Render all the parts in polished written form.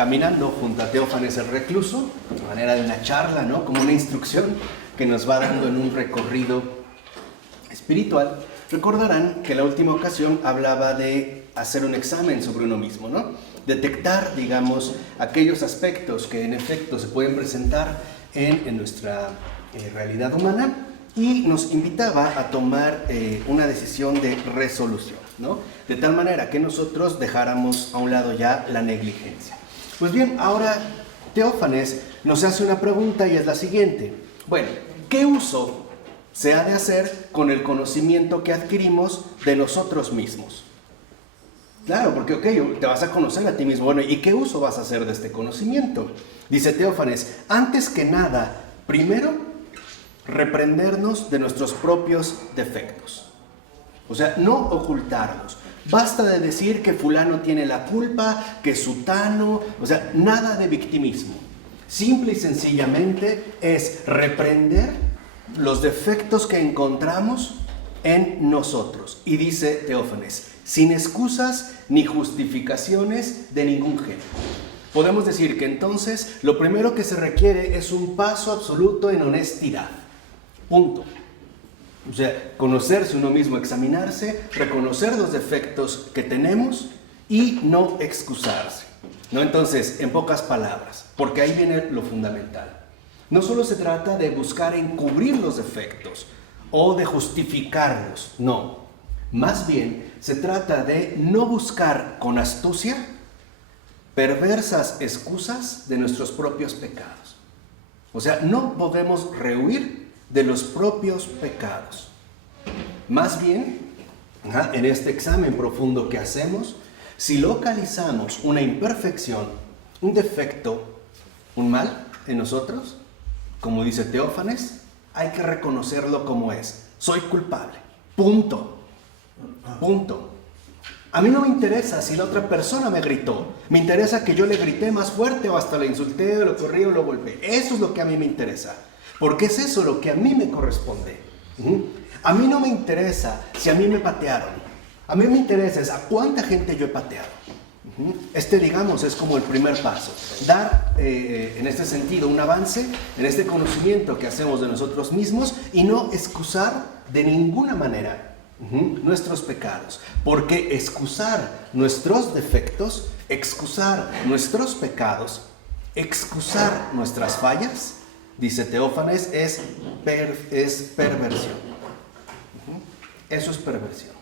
caminando junto a Teófanes el recluso, de manera de una charla, ¿no? Como una instrucción que nos va dando en un recorrido espiritual. Recordarán que la última ocasión hablaba de hacer un examen sobre uno mismo, ¿no? Detectar, digamos, aquellos aspectos que en efecto se pueden presentar en nuestra realidad humana, y nos invitaba a tomar una decisión de resolución, ¿no? De tal manera que nosotros dejáramos a un lado ya la negligencia. Pues bien, ahora Teófanes nos hace una pregunta y es la siguiente. Bueno, ¿qué uso se ha de hacer con el conocimiento que adquirimos de nosotros mismos? Claro, porque te vas a conocer a ti mismo. Bueno, ¿y qué uso vas a hacer de este conocimiento? Dice Teófanes, antes que nada, primero, reprendernos de nuestros propios defectos. O sea, no ocultarlos. Basta de decir que fulano tiene la culpa, que sutano, o sea, nada de victimismo. Simple y sencillamente es reprender los defectos que encontramos en nosotros. Y dice Teófanes, sin excusas ni justificaciones de ningún género. Podemos decir que entonces lo primero que se requiere es un paso absoluto en honestidad. Punto. O sea, conocerse uno mismo, examinarse, reconocer los defectos que tenemos y no excusarse, ¿no? Entonces, en pocas palabras, porque ahí viene lo fundamental. No solo se trata de buscar encubrir los defectos o de justificarlos, no. Más bien, se trata de no buscar con astucia perversas excusas de nuestros propios pecados. O sea, no podemos rehuir de los propios pecados. Más bien, en este examen profundo que hacemos, si localizamos una imperfección, un defecto, un mal en nosotros, como dice Teófanes, hay que reconocerlo como es. Soy culpable. Punto. Punto. A mí no me interesa si la otra persona me gritó. Me interesa que yo le grité más fuerte o hasta le insulté o lo corrí o lo golpeé. Eso es lo que a mí me interesa. Porque es eso lo que a mí me corresponde. A mí no me interesa si a mí me patearon. A mí me interesa es a cuánta gente yo he pateado. Digamos, es como el primer paso. Dar, en este sentido, un avance en este conocimiento que hacemos de nosotros mismos y no excusar de ninguna manera nuestros pecados. Porque excusar nuestros defectos, excusar nuestros pecados, excusar nuestras fallas, dice Teófanes, es perversión. Eso es perversión.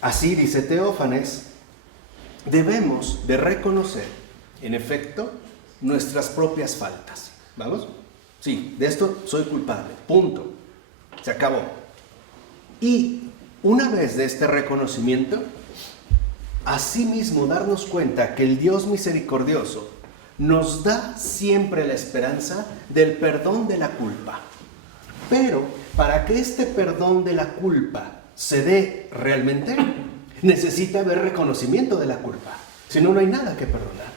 Así, dice Teófanes, debemos de reconocer, en efecto, nuestras propias faltas. ¿Vamos? Sí, de esto soy culpable. Punto. Se acabó. Y una vez de este reconocimiento, asimismo darnos cuenta que el Dios misericordioso nos da siempre la esperanza del perdón de la culpa. Pero para que este perdón de la culpa se dé realmente, necesita haber reconocimiento de la culpa. Si no, no hay nada que perdonar.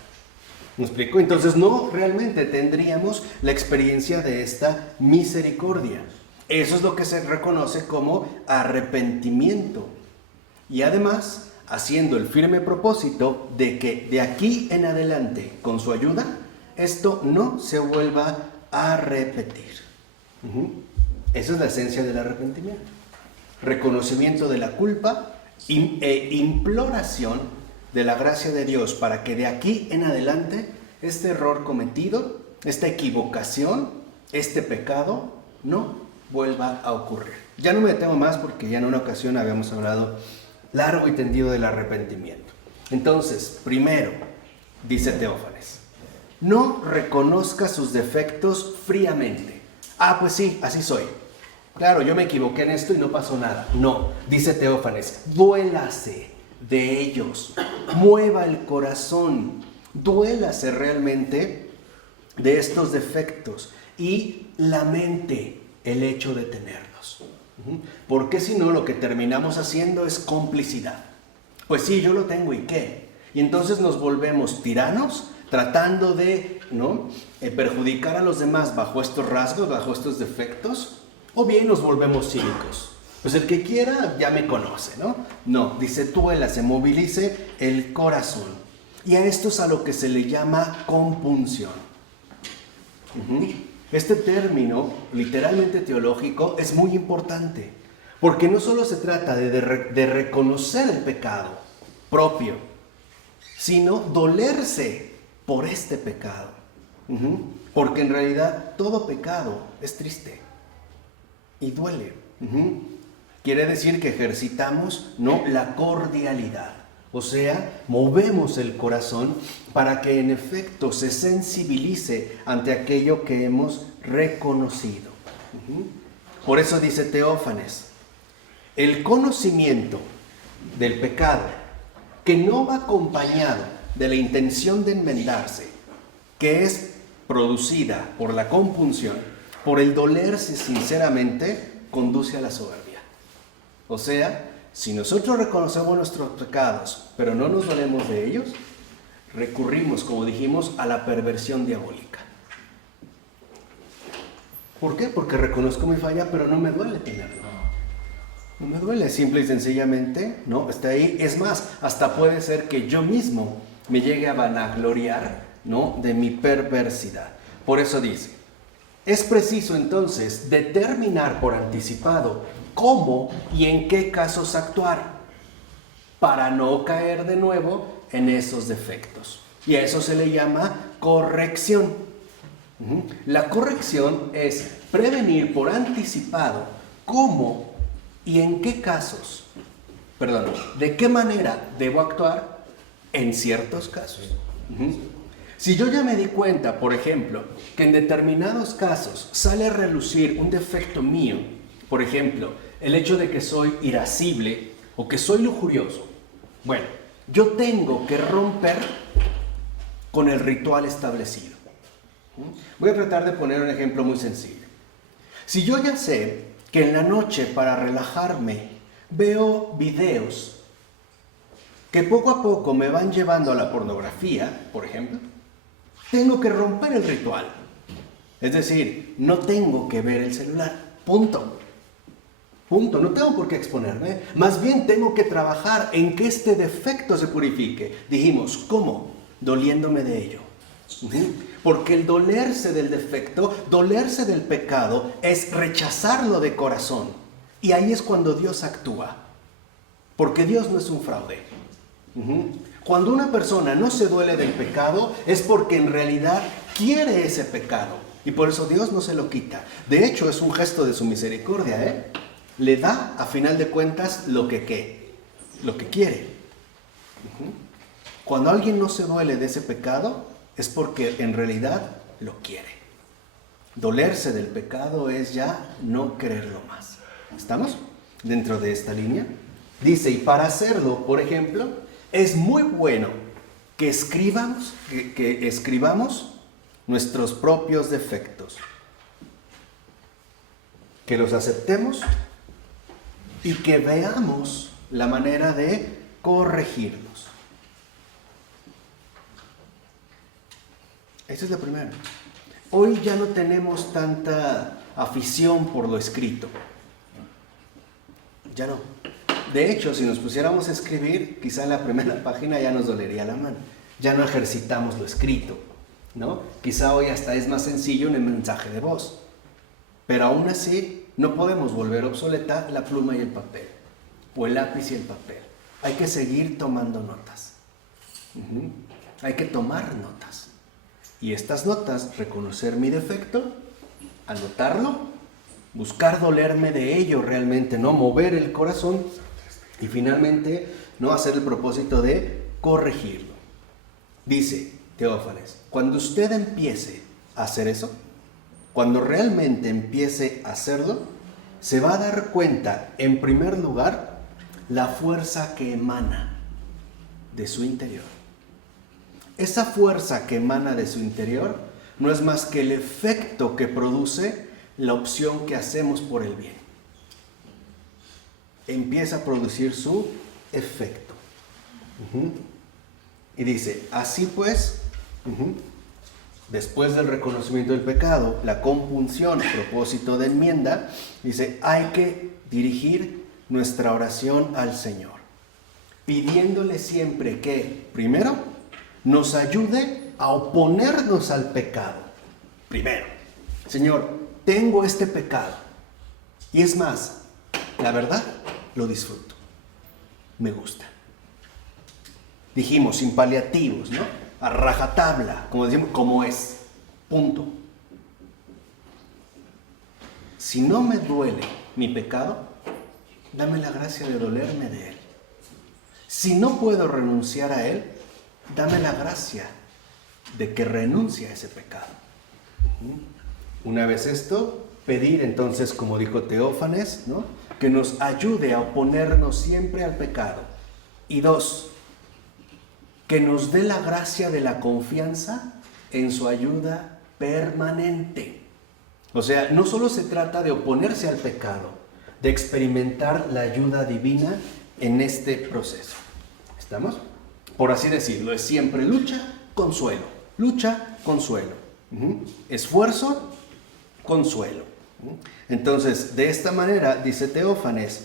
¿Me explico? Entonces no realmente tendríamos la experiencia de esta misericordia. Eso es lo que se reconoce como arrepentimiento. Y además, haciendo el firme propósito de que de aquí en adelante, con su ayuda, esto no se vuelva a repetir. Esa es la esencia del arrepentimiento. Reconocimiento de la culpa e imploración de la gracia de Dios para que de aquí en adelante este error cometido, esta equivocación, este pecado no vuelva a ocurrir. Ya no me detengo más porque ya en una ocasión habíamos hablado largo y tendido del arrepentimiento. Entonces, primero, dice Teófanes, no reconozca sus defectos fríamente. Ah, pues sí, así soy. Claro, yo me equivoqué en esto y no pasó nada. No, dice Teófanes, duélase de ellos, mueva el corazón, duélase realmente de estos defectos y lamente el hecho de tenerlos. Porque si no, lo que terminamos haciendo es complicidad. Pues sí, yo lo tengo, ¿y qué? Y entonces nos volvemos tiranos tratando de perjudicar a los demás bajo estos rasgos, bajo estos defectos, o bien nos volvemos cínicos. Pues el que quiera ya me conoce, ¿no? No, dice duélase, movilice el corazón. Y a esto es a lo que se le llama compunción. Este término, literalmente teológico, es muy importante, porque no solo se trata de reconocer el pecado propio, sino dolerse por este pecado. Porque en realidad todo pecado es triste y duele. Quiere decir que ejercitamos, ¿no?, la cordialidad. O sea, movemos el corazón para que en efecto se sensibilice ante aquello que hemos reconocido. Por eso dice Teófanes, el conocimiento del pecado que no va acompañado de la intención de enmendarse, que es producida por la compunción, por el dolerse sinceramente, conduce a la soberbia. O sea, si nosotros reconocemos nuestros pecados, pero no nos dolemos de ellos, recurrimos, como dijimos, a la perversión diabólica. ¿Por qué? Porque reconozco mi falla, pero no me duele tenerlo. No me duele, simple y sencillamente, ¿no? Está ahí. Es más, hasta puede ser que yo mismo me llegue a vanagloriar, ¿no?, de mi perversidad. Por eso dice, es preciso entonces determinar por anticipado cómo y en qué casos actuar para no caer de nuevo en esos defectos. Y a eso se le llama corrección. La corrección es prevenir por anticipado cómo y en qué casos, de qué manera debo actuar en ciertos casos. Si yo ya me di cuenta, por ejemplo, que en determinados casos sale a relucir un defecto mío, por ejemplo, el hecho de que soy irascible o que soy lujurioso, bueno, yo tengo que romper con el ritual establecido. Voy a tratar de poner un ejemplo muy sencillo. Si yo ya sé que en la noche para relajarme veo videos que poco a poco me van llevando a la pornografía, por ejemplo, tengo que romper el ritual. Es decir, no tengo que ver el celular. Punto. No tengo por qué exponerme. Más bien tengo que trabajar en que este defecto se purifique. Dijimos, ¿cómo? Doliéndome de ello. Porque el dolerse del defecto, dolerse del pecado, es rechazarlo de corazón. Y ahí es cuando Dios actúa. Porque Dios no es un fraude. Cuando una persona no se duele del pecado, es porque en realidad quiere ese pecado. Y por eso Dios no se lo quita. De hecho, es un gesto de su misericordia, Le da, a final de cuentas, lo que quiere. Cuando alguien no se duele de ese pecado, es porque en realidad lo quiere. Dolerse del pecado es ya no quererlo más. ¿Estamos dentro de esta línea? Dice, y para hacerlo, por ejemplo, es muy bueno que escribamos nuestros propios defectos, que los aceptemos y que veamos la manera de corregirlos. Esa es la primera. Hoy ya no tenemos tanta afición por lo escrito. Ya no. De hecho, si nos pusiéramos a escribir, quizá en la primera página ya nos dolería la mano. Ya no ejercitamos lo escrito, ¿no? Quizá hoy hasta es más sencillo un mensaje de voz. Pero aún así, no podemos volver obsoleta la pluma y el papel, o el lápiz y el papel. Hay que seguir tomando notas. Hay que tomar notas. Y estas notas, reconocer mi defecto, anotarlo, buscar dolerme de ello realmente, no mover el corazón y finalmente no hacer el propósito de corregirlo. Dice Teófanes, cuando usted empiece a hacer eso, cuando realmente empiece a hacerlo, se va a dar cuenta, en primer lugar, la fuerza que emana de su interior. Esa fuerza que emana de su interior no es más que el efecto que produce la opción que hacemos por el bien. Empieza a producir su efecto. Y dice, así pues, después del reconocimiento del pecado, la compunción, propósito de enmienda, dice, hay que dirigir nuestra oración al Señor, pidiéndole siempre que, primero, nos ayude a oponernos al pecado. Primero, Señor, tengo este pecado. Y es más, la verdad, lo disfruto. Me gusta. Dijimos, sin paliativos, ¿no? A rajatabla, como decimos, como es. Punto. Si no me duele mi pecado, dame la gracia de dolerme de él. Si no puedo renunciar a él, dame la gracia de que renuncie a ese pecado. Una vez esto, pedir entonces, como dijo Teófanes, ¿no? Que nos ayude a oponernos siempre al pecado. Y 2, que nos dé la gracia de la confianza en su ayuda permanente. O sea, no solo se trata de oponerse al pecado, de experimentar la ayuda divina en este proceso. ¿Estamos? Por así decirlo, es siempre lucha, consuelo. Lucha, consuelo. Esfuerzo, consuelo. Entonces, de esta manera, dice Teófanes,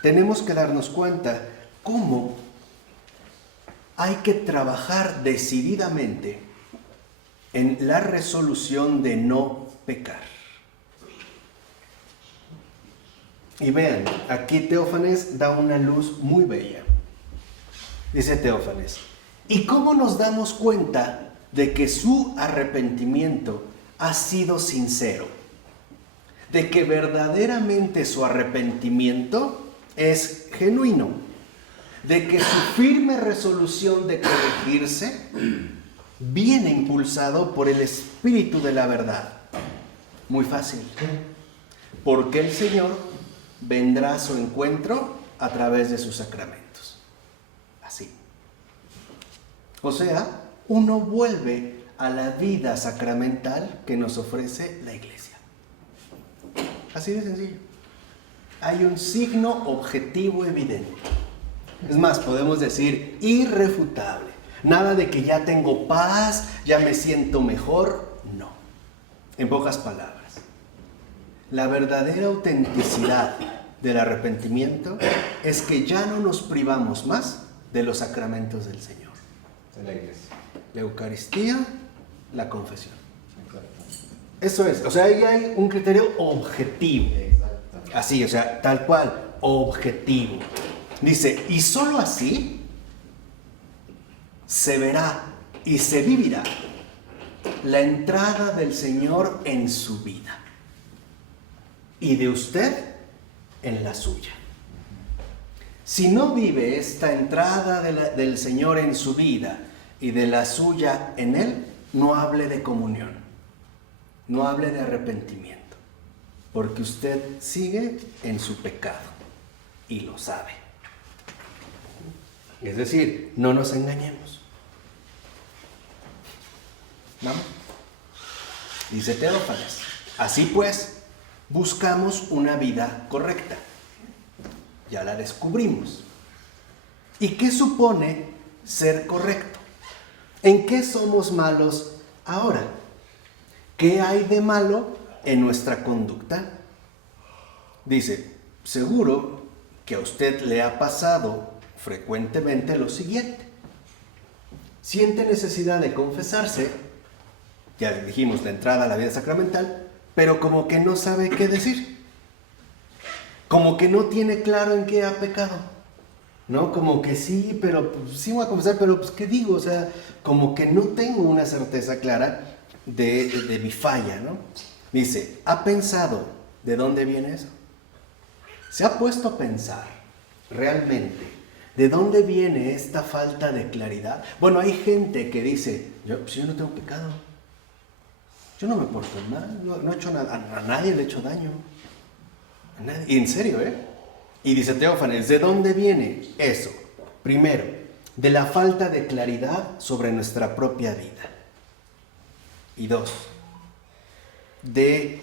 tenemos que darnos cuenta cómo hay que trabajar decididamente en la resolución de no pecar. Y vean, aquí Teófanes da una luz muy bella. Dice Teófanes, ¿y cómo nos damos cuenta de que su arrepentimiento ha sido sincero? De que verdaderamente su arrepentimiento es genuino. De que su firme resolución de corregirse viene impulsado por el Espíritu de la verdad. Muy fácil. Porque el Señor vendrá a su encuentro a través de sus sacramentos. Así. O sea, uno vuelve a la vida sacramental que nos ofrece la Iglesia. Así de sencillo. Hay un signo objetivo evidente. Es más, podemos decir irrefutable. Nada de que ya tengo paz, ya me siento mejor. No. En pocas palabras, la verdadera autenticidad del arrepentimiento es que ya no nos privamos más de los sacramentos del Señor. De la Iglesia. La Eucaristía, la confesión. Eso es, o sea, ahí hay un criterio objetivo. Así, o sea, tal cual, objetivo. Dice, y sólo así se verá y se vivirá la entrada del Señor en su vida y de usted en la suya. Si no vive esta entrada del Señor en su vida y de la suya en él, no hable de comunión, no hable de arrepentimiento, porque usted sigue en su pecado y lo sabe. Es decir, no nos engañemos. ¿Vamos? Dice Teófanes, así pues, buscamos una vida correcta. Ya la descubrimos. ¿Y qué supone ser correcto? ¿En qué somos malos ahora? ¿Qué hay de malo en nuestra conducta? Dice, seguro que a usted le ha pasado frecuentemente lo siguiente. Siente necesidad de confesarse, ya dijimos la entrada a la vida sacramental, pero como que no sabe qué decir. Como que no tiene claro en qué ha pecado. ¿No? Como que sí, pero pues, sí voy a confesar, pero pues ¿qué digo? O sea, como que no tengo una certeza clara de mi falla, ¿no? Dice, ¿ha pensado de dónde viene eso? ¿Se ha puesto a pensar realmente de dónde viene esta falta de claridad? Bueno, hay gente que dice, yo no tengo pecado. Yo no me porto mal, no he hecho nada, a nadie le he hecho daño. A nadie. Y en serio, ¿eh? Y dice Teófanes, ¿de dónde viene eso? Primero, de la falta de claridad sobre nuestra propia vida. Y 2, de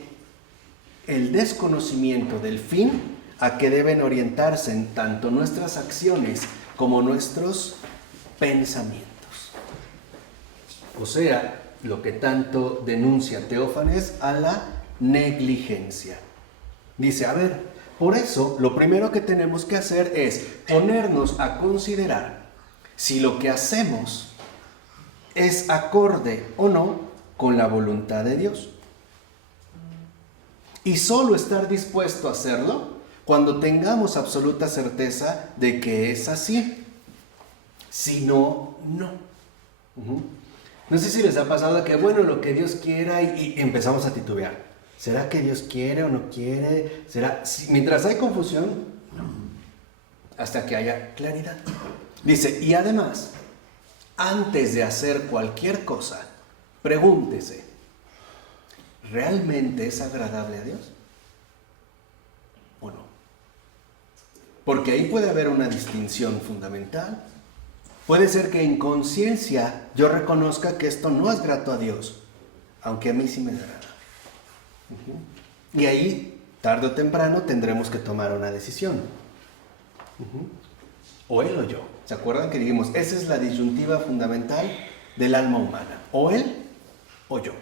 el desconocimiento del fin a que deben orientarse en tanto nuestras acciones como nuestros pensamientos. O sea, lo que tanto denuncia Teófanes, a la negligencia. Dice, a ver, por eso lo primero que tenemos que hacer es ponernos a considerar si lo que hacemos es acorde o no con la voluntad de Dios. Y solo estar dispuesto a hacerlo cuando tengamos absoluta certeza de que es así. Si no, no. No sé si les ha pasado que, bueno, lo que Dios quiera y empezamos a titubear. ¿Será que Dios quiere o no quiere? ¿Será? Mientras hay confusión, no. Hasta que haya claridad. Dice, y además, antes de hacer cualquier cosa, pregúntese, ¿realmente es agradable a Dios? ¿O no? Porque ahí puede haber una distinción fundamental. Puede ser que en conciencia yo reconozca que esto no es grato a Dios, aunque a mí sí me agrada. Y ahí, tarde o temprano, tendremos que tomar una decisión. O él o yo. ¿Se acuerdan que dijimos? Esa es la disyuntiva fundamental del alma humana. O él o yo.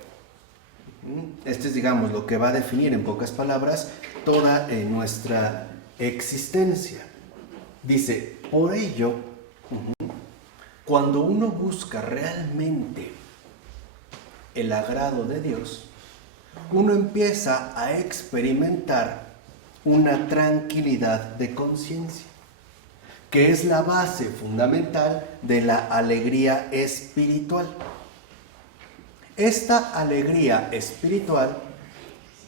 Este es, digamos, lo que va a definir en pocas palabras toda nuestra existencia. Dice, por ello, cuando uno busca realmente el agrado de Dios, uno empieza a experimentar una tranquilidad de conciencia, que es la base fundamental de la alegría espiritual. Esta alegría espiritual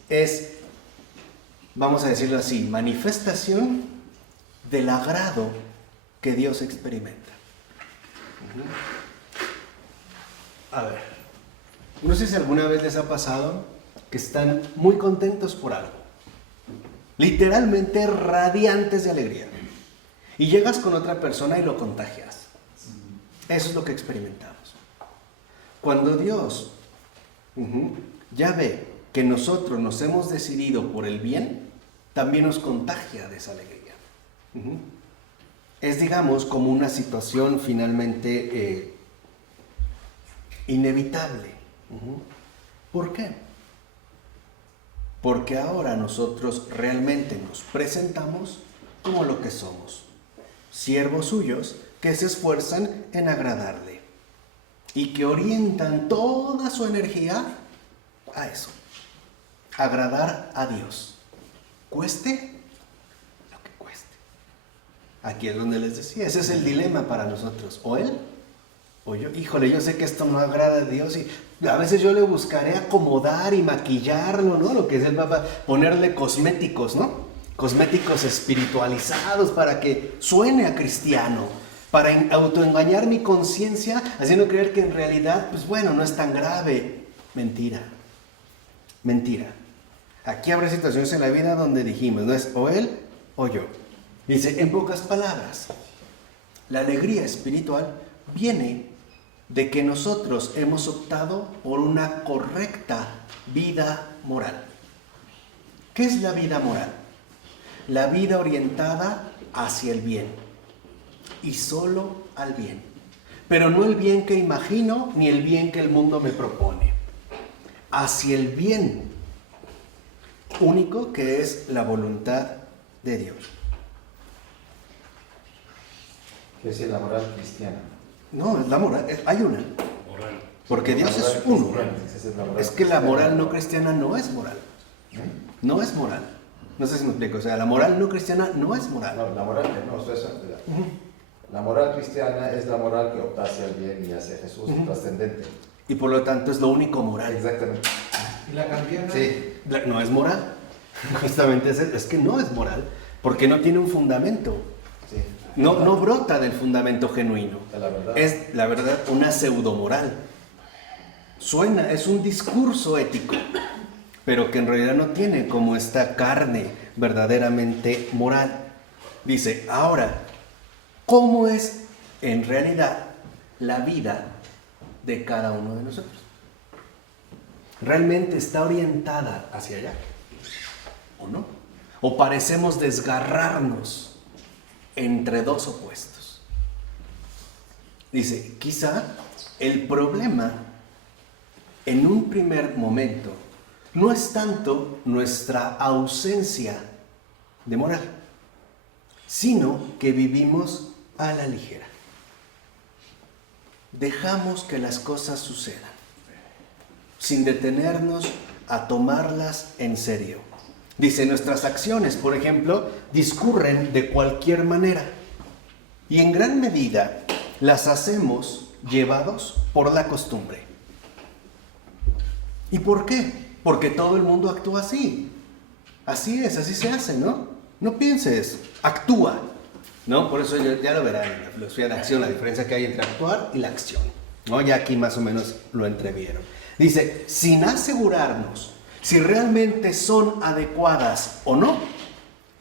es, vamos a decirlo así, manifestación del agrado que Dios experimenta. A ver, no sé si alguna vez les ha pasado que están muy contentos por algo, literalmente radiantes de alegría, y llegas con otra persona y lo contagias. Eso es lo que experimentamos. Cuando Dios ya ve que nosotros nos hemos decidido por el bien, también nos contagia de esa alegría. Es, digamos, como una situación finalmente inevitable. ¿Por qué? Porque ahora nosotros realmente nos presentamos como lo que somos, siervos suyos que se esfuerzan en agradarle y que orientan toda su energía a eso, agradar a Dios, cueste lo que cueste. Aquí es donde les decía, ese es el dilema para nosotros, o él o yo. Híjole, yo sé que esto no agrada a Dios y a veces yo le buscaré acomodar y maquillarlo, ¿no? Lo que es el papá, ponerle cosméticos, ¿no? Cosméticos espiritualizados para que suene a cristiano, para autoengañar mi conciencia, haciendo creer que en realidad, pues bueno, no es tan grave. Mentira. Mentira. Aquí habrá situaciones en la vida donde dijimos, no es o él o yo. Dice, en pocas palabras, la alegría espiritual viene de que nosotros hemos optado por una correcta vida moral. ¿Qué es la vida moral? La vida orientada hacia el bien y solo al bien, pero no el bien que imagino ni el bien que el mundo me propone, hacia el bien único que es la voluntad de Dios. ¿Qué es la moral cristiana? No, es la moral, hay una. Porque Dios es uno. Es que la moral no cristiana no es moral. No es moral. No sé si me explico. O sea, la moral no cristiana no es moral. No, la moral no, la moral cristiana es la moral que opta hacia el bien y hacia Jesús, trascendente. Y por lo tanto es lo único moral. Exactamente. ¿Y la kantiana? Sí. No es moral. Justamente es que no es moral. Porque no tiene un fundamento. Sí. No brota del fundamento genuino. La verdad. Es, la verdad, una pseudomoral. Suena, es un discurso ético, pero que en realidad no tiene como esta carne verdaderamente moral. Dice, ahora, ¿cómo es en realidad la vida de cada uno de nosotros? ¿Realmente está orientada hacia allá? ¿O no? ¿O parecemos desgarrarnos entre dos opuestos? Dice, quizá el problema en un primer momento no es tanto nuestra ausencia de moral, sino que vivimos a la ligera. dejamos que las cosas sucedan, sin detenernos a tomarlas en serio. Dice, nuestras acciones, por ejemplo, discurren de cualquier manera y en gran medida las hacemos llevados por la costumbre. ¿Y por qué? Porque todo el mundo actúa así. Así es, así se hace, ¿no? No pienses, actúa, ¿no? Por eso ya lo verán en la filosofía de acción, la diferencia que hay entre actuar y la acción, ¿no? Ya aquí más o menos lo entrevieron. Dice, sin asegurarnos si realmente son adecuadas o no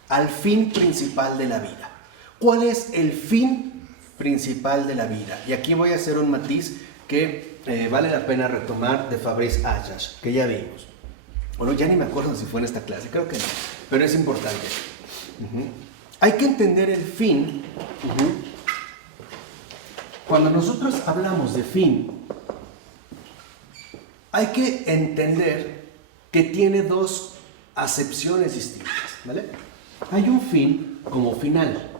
al fin principal de la vida. ¿Cuál es el fin principal de la vida? Y aquí voy a hacer un matiz que vale la pena retomar de Fabrice Achash, que ya vimos. Bueno, ya ni me acuerdo si fue en esta clase, creo que no, pero es importante. Hay que entender el fin. Cuando nosotros hablamos de fin, hay que entender que tiene dos acepciones distintas, ¿vale? Hay un fin como final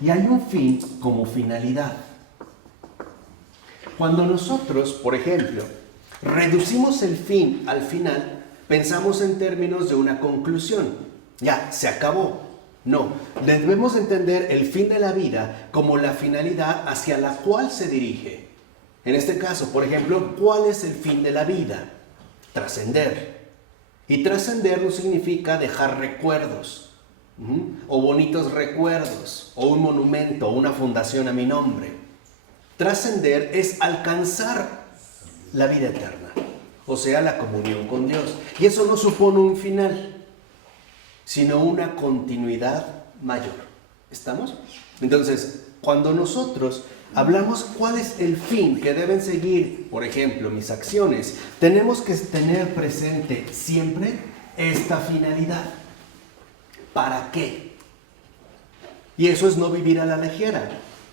y hay un fin como finalidad. Cuando nosotros, por ejemplo, reducimos el fin al final, pensamos en términos de una conclusión. Ya, se acabó. No, debemos entender el fin de la vida como la finalidad hacia la cual se dirige. En este caso, por ejemplo, ¿cuál es el fin de la vida? Trascender. Y trascender no significa dejar recuerdos, o bonitos recuerdos, o un monumento, o una fundación a mi nombre. Trascender es alcanzar la vida eterna, o sea, la comunión con Dios. Y eso no supone un final, sino una continuidad mayor. ¿Estamos? Entonces, cuando nosotros hablamos cuál es el fin que deben seguir, por ejemplo, mis acciones, tenemos que tener presente siempre esta finalidad. ¿Para qué? Y eso es no vivir a la ligera.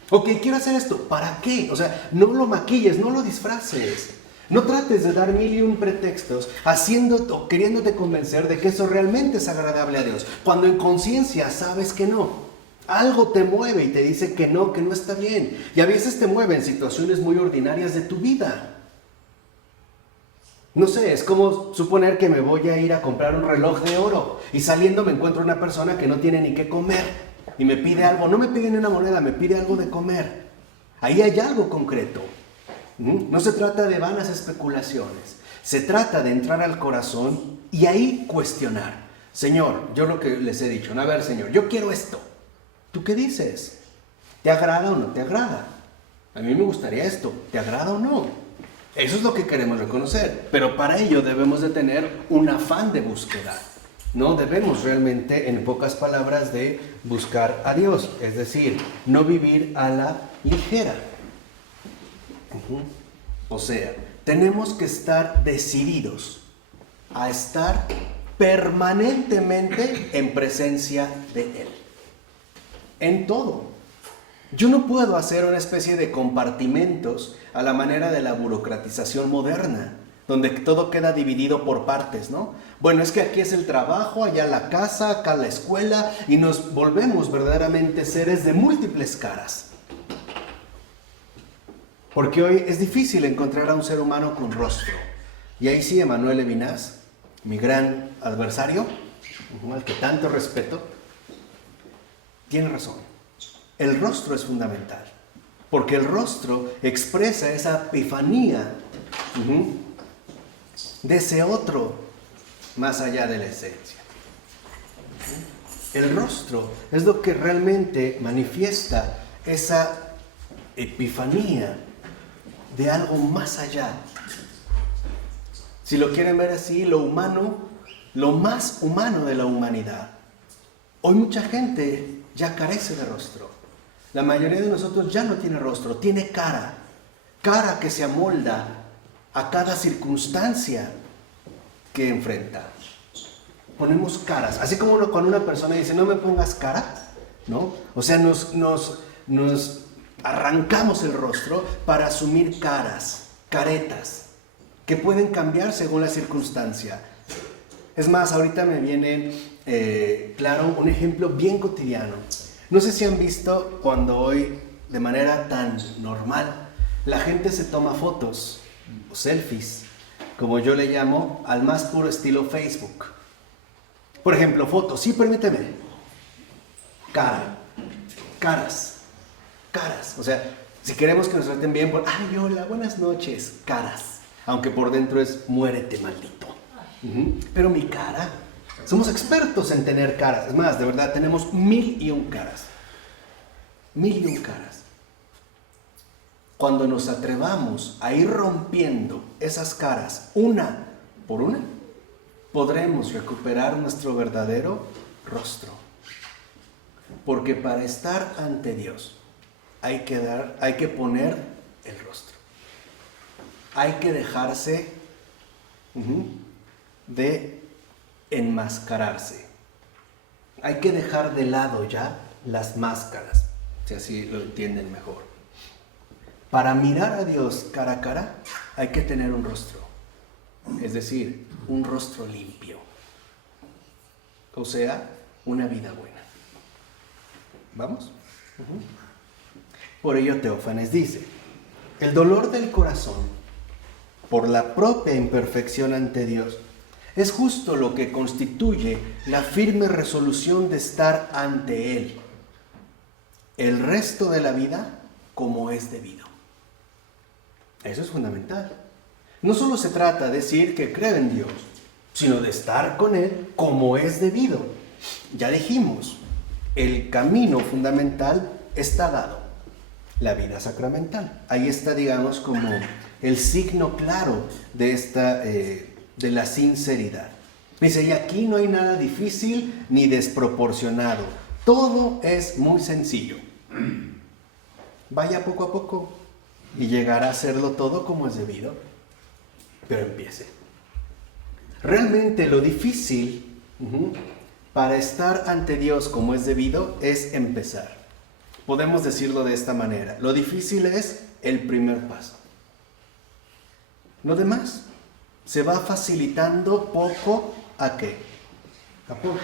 Ok, quiero hacer esto. ¿Para qué? O sea, no lo maquilles, no lo disfraces. No trates de dar mil y un pretextos o queriéndote convencer de que eso realmente es agradable a Dios, cuando en conciencia sabes que no. Algo te mueve y te dice que no está bien. Y a veces te mueve en situaciones muy ordinarias de tu vida. No sé, es como suponer que me voy a ir a comprar un reloj de oro y saliendo me encuentro una persona que no tiene ni qué comer y me pide algo. No me pide ni una moneda, me pide algo de comer. Ahí hay algo concreto. No se trata de vanas especulaciones. Se trata de entrar al corazón y ahí cuestionar. Señor, yo lo que les he dicho, a ver, Señor, yo quiero esto. ¿Tú qué dices? ¿Te agrada o no te agrada? A mí me gustaría esto. ¿Te agrada o no? Eso es lo que queremos reconocer. Pero para ello debemos de tener un afán de búsqueda. No debemos realmente, en pocas palabras, de buscar a Dios. Es decir, no vivir a la ligera. O sea, tenemos que estar decididos a estar permanentemente en presencia de Él. En todo. Yo no puedo hacer una especie de compartimentos a la manera de la burocratización moderna, donde todo queda dividido por partes, ¿no? Bueno, es que aquí es el trabajo, allá la casa, acá la escuela, y nos volvemos verdaderamente seres de múltiples caras. Porque hoy es difícil encontrar a un ser humano con rostro. Y ahí sí, Emmanuel Levinas, mi gran adversario, al que tanto respeto, tiene razón. El rostro es fundamental, porque el rostro expresa esa epifanía de ese otro más allá de la esencia. El rostro es lo que realmente manifiesta esa epifanía de algo más allá. Si lo quieren ver así, lo humano, lo más humano de la humanidad. Hoy mucha gente ya carece de rostro. La mayoría de nosotros ya no tiene rostro, tiene cara. Cara que se amolda a cada circunstancia que enfrenta. Ponemos caras. Así como cuando una persona dice, no me pongas cara, ¿no? O sea, nos arrancamos el rostro para asumir caras, caretas, que pueden cambiar según la circunstancia. Es más, ahorita me viene claro un ejemplo bien cotidiano. No sé si han visto cuando hoy de manera tan normal. La gente se toma fotos o selfies, como yo le llamo, al más puro estilo Facebook. Por ejemplo, fotos, sí, permíteme. Caras. O sea, si queremos que nos traten bien, ay, hola, buenas noches, caras. Aunque por dentro es, muérete, maldito. Pero mi cara, somos expertos en tener caras. Es más, de verdad, tenemos 1001 caras. 1001 caras. Cuando nos atrevamos a ir rompiendo esas caras una por una, podremos recuperar nuestro verdadero rostro. Porque para estar ante Dios hay que poner el rostro. Hay que dejarse de enmascararse. Hay que dejar de lado ya las máscaras, si así lo entienden mejor. Para mirar a Dios cara a cara hay que tener un rostro, es decir, un rostro limpio, o sea, una vida buena. ¿Vamos? Por ello Teófanes dice, el dolor del corazón por la propia imperfección ante Dios es justo lo que constituye la firme resolución de estar ante Él el resto de la vida como es debido. Eso es fundamental. No solo se trata de decir que creo en Dios, sino de estar con Él como es debido. Ya dijimos, el camino fundamental está dado, la vida sacramental. Ahí está, digamos, como el signo claro de la sinceridad. Dice, y aquí no hay nada difícil ni desproporcionado. Todo es muy sencillo. Vaya poco a poco y llegará a hacerlo todo como es debido, pero empiece. Realmente lo difícil para estar ante Dios como es debido es empezar. Podemos decirlo de esta manera. Lo difícil es el primer paso. Lo demás se va facilitando poco a qué. A poco.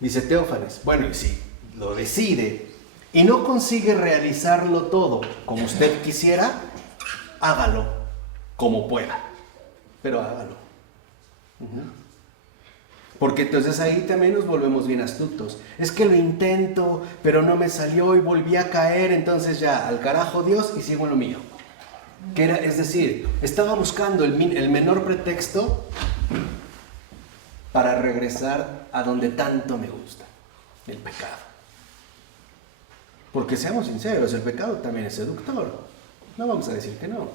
Dice Teófanes, bueno, y si lo decide y no consigue realizarlo todo como usted quisiera, hágalo como pueda, pero hágalo. Porque entonces ahí también nos volvemos bien astutos. Es que lo intento, pero no me salió y volví a caer, entonces ya, al carajo Dios y sigo en lo mío. Es decir, estaba buscando el menor pretexto para regresar a donde tanto me gusta, el pecado. Porque seamos sinceros, el pecado también es seductor. No vamos a decir que no.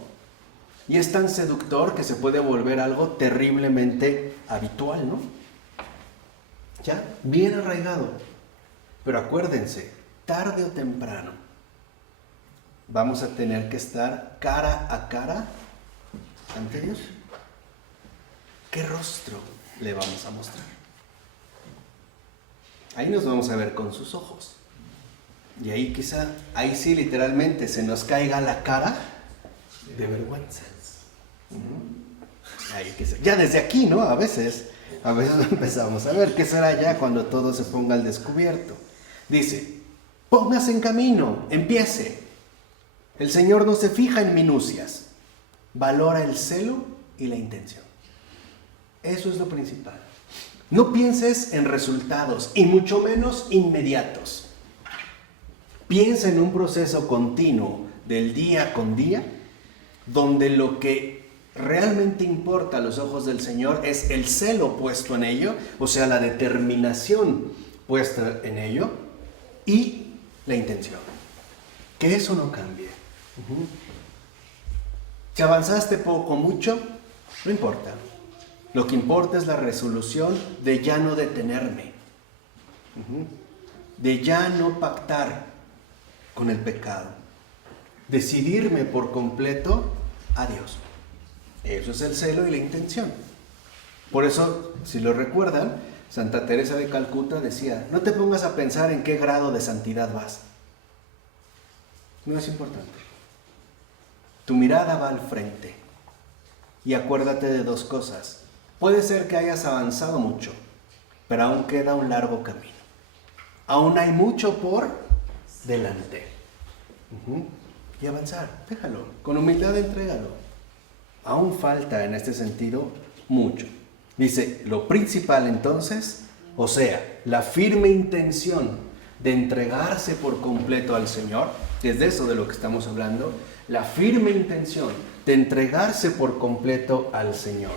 Y es tan seductor que se puede volver algo terriblemente habitual, ¿no? Ya, bien arraigado. Pero acuérdense, tarde o temprano, vamos a tener que estar cara a cara ante Dios. ¿Qué rostro le vamos a mostrar? Ahí nos vamos a ver con sus ojos. Y ahí quizá, ahí sí literalmente se nos caiga la cara de vergüenza. Ahí quizá, ya desde aquí, ¿no? A veces empezamos a ver qué será ya cuando todo se ponga al descubierto. Dice, póngase en camino, empiece. El Señor no se fija en minucias, valora el celo y la intención. Eso es lo principal. No pienses en resultados y mucho menos inmediatos. Piensa en un proceso continuo del día con día, donde lo que realmente importa a los ojos del Señor es el celo puesto en ello, o sea, la determinación puesta en ello y la intención. Que eso no cambie. Si avanzaste poco o mucho, no importa. Lo que importa es la resolución de ya no detenerme, de ya no pactar con el pecado, decidirme por completo a Dios. Eso es el celo y la intención. Por eso, si lo recuerdan, Santa Teresa de Calcuta decía, no te pongas a pensar en qué grado de santidad vas. No es importante. Tu mirada va al frente. Y acuérdate de dos cosas. Puede ser que hayas avanzado mucho, pero aún queda un largo camino. Aún hay mucho por delante. Y avanzar, déjalo, con humildad entrégalo. Aún falta en este sentido mucho. Dice, lo principal entonces, o sea, la firme intención de entregarse por completo al Señor, que es de eso de lo que estamos hablando, la firme intención de entregarse por completo al Señor.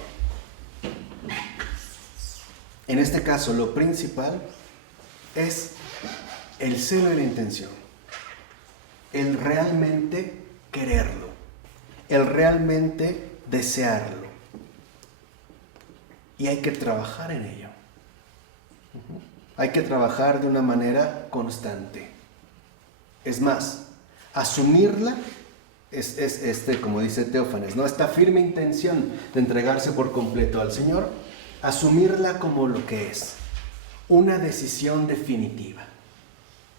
En este caso, lo principal es el celo y la intención, el realmente quererlo, el realmente desearlo. Y hay que trabajar en ello. Hay que trabajar de una manera constante. Es más, asumirla es como dice Teófanes, ¿no? Esta firme intención de entregarse por completo al Señor, asumirla como lo que es, una decisión definitiva.